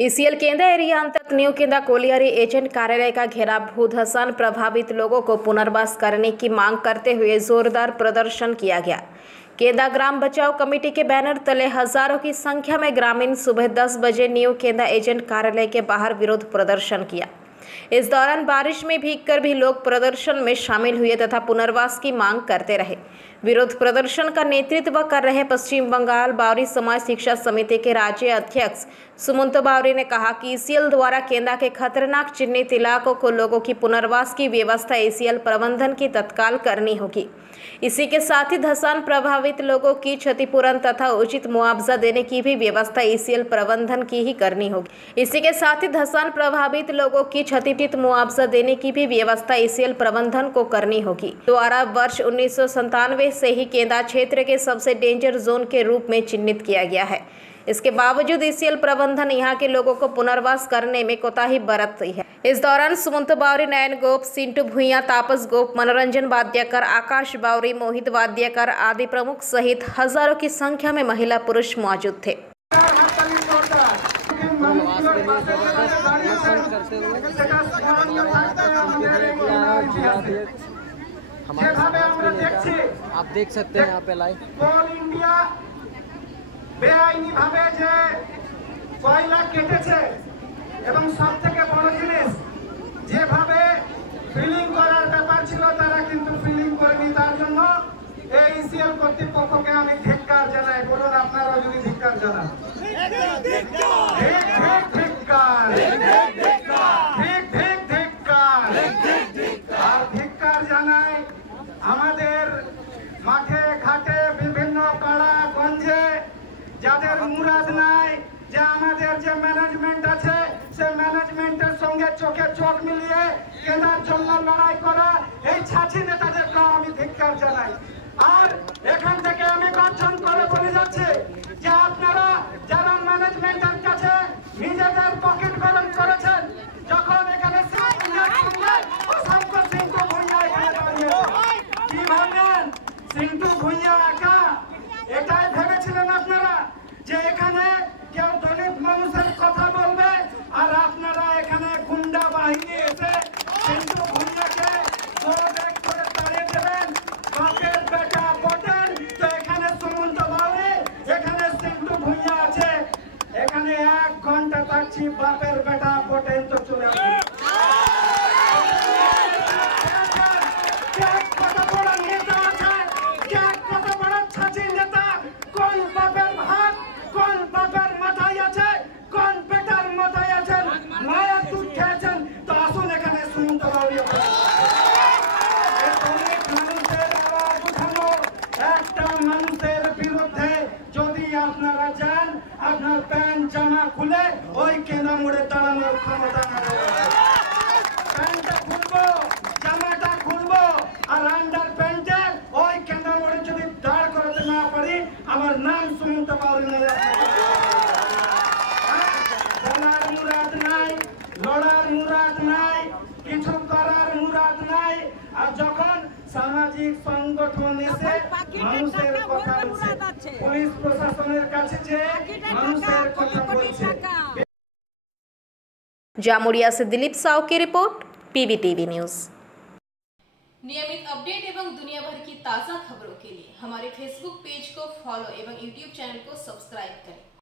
ECL केंद्र area अंतर्गत new केंद्र कोलियरी एजेंट कार्यालय का घेराव, भूधसान प्रभावित लोगों को पुनर्वास करने की मांग करते हुए जोरदार प्रदर्शन किया गया। केंद्र ग्राम बचाओ कमेटी के बैनर तले हजारों की संख्या में ग्रामीण सुबह 10 बजे न्यू केंद्र एजेंट कार्यालय के बाहर विरोध प्रदर्शन किया। इस दौरान बारिश में भीगकर भी लोग प्रदर्शन में शामिल हुए तथा पुनर्वास की मांग करते रहे। विरोध प्रदर्शन का नेतृत्व कर रहे पश्चिम बंगाल बावरी समाज शिक्षा समिति के राज्य अध्यक्ष सुमंत बावरी ने कहा कि ईसीएल द्वारा केंद्र के खतरनाक चिन्हित इलाकों को लोगों की पुनर्वास की व्यवस्था ईसीएल प्रबंधन की तत्काल करनी होगी। इसी के साथ ही धसान प्रभावित लोगों की क्षतिपूरण तथा उचित मुआवजा देने की भी व्यवस्था ईसीएल प्रबंधन की ही करनी होगी। इसी के साथ ही धसान प्रभावित लोगों की क्षतिपूर्ति मुआवजा देने की भी व्यवस्था ईसीएल प्रबंधन को करनी होगी। द्वारा वर्ष 1997 से ही केंद्र क्षेत्र के सबसे डेंजर जोन के रूप में चिन्हित किया गया है। इसके बावजूद ईसीएल प्रबंधन यहाँ के लोगों को पुनर्वास करने में कोताही बरत रही है। इस दौरान सुमंत बावरी, नयन गोप, सिंटू भुइया, तापस गोप, मनोरंजन वाद्यकर, आकाश बावरी, मोहित वाद्यकर आदि प्रमुख सहित हजारों की संख्या में महिला पुरुष मौजूद थे। आप देख सकते हैं यहाँ पे लाइव বেআইনি ভাবে যে কয়লা কেটেছে এবং সবথেকে বড় জিনিস যেভাবে ফিলিং করার ব্যাপার ছিল তারা কিন্তু ফিলিং করেনি। তার জন্য এই ইসিএল কর্তৃপক্ষকে আমি ধিক্কার জানাই। বলুন আপনারা যদি ধিক্কার জানান। আর ধিক্কার জানাই আমাদের মাঠে ঘাটে বিভিন্ন পাড়া গঞ্জে যাদের মুরাদ নাই, যে আমাদের যে ম্যানেজমেন্ট আছে সেই ম্যানেজমেন্টের সঙ্গে চোখে চোখ মিলিয়ে কেন্দ্রের জন্য লড়াই করা এই ছাঁচি নেতাদেরকে আমি ধিক্কার জানাই। আর এখান থেকে আমি গর্জন করে বলে যাচ্ছি যে আপনারা যারা ম্যানেজমেন্টের কাছে নিজেদের পকেট গরম করেছেন, যখন এখানে সিন্টু ভুইয়া এখানে দাঁড়িয়েছে, কি ভাবলেন সিন্টু ভুইয়া একা এটাই ভেবেছিলেন আপনারা যে এখানে কেউ দলিত মানুষের কথা বলবে আর আপনারা এখানে গুন্ডা বাহিনী এসে সিন্টু ভুইয়াকে করে তাড়িয়ে দেবেন? বাপের বেটা পটেন তো এখানে সুমন্ত বাউরি, এখানে সিন্টু ভুইয়া আছে, এখানে 1 ঘন্টা থাকছি, বাপের বেটা পটেন তো চলে আসবে। আপনারা যান, আপনার প্যান্ট জামা খুলে ওই কেনা মোড়ে দাঁড়ানোর ক্ষমতা প্যান্টটা খুলবো, জামাটা খুলবো আর আন্ডার প্যান্টে ওই কেনা মোড়ে যদি দাঁড় করাতে না পারি, আমার নাম সুমন্ত বাউরি নয়। বলার মুরাদ নাই, লড়ার মুরাদ নাই, কিছু করার মুরাদ নাই। আর যখন সামাজিক সংগঠন এসে মানুষের কথা বলছে, পুলিশ প্রশাসনের কাছে যে মানুষের কথা বলছে। जामुड़िया से दिलीप साव की रिपोर्ट, पीवीटीवी न्यूज़। नियमित अपडेट एवं दुनिया भर की ताज़ा खबरों के लिए हमारे फेसबुक पेज को फॉलो एवं यूट्यूब चैनल को सब्सक्राइब करें।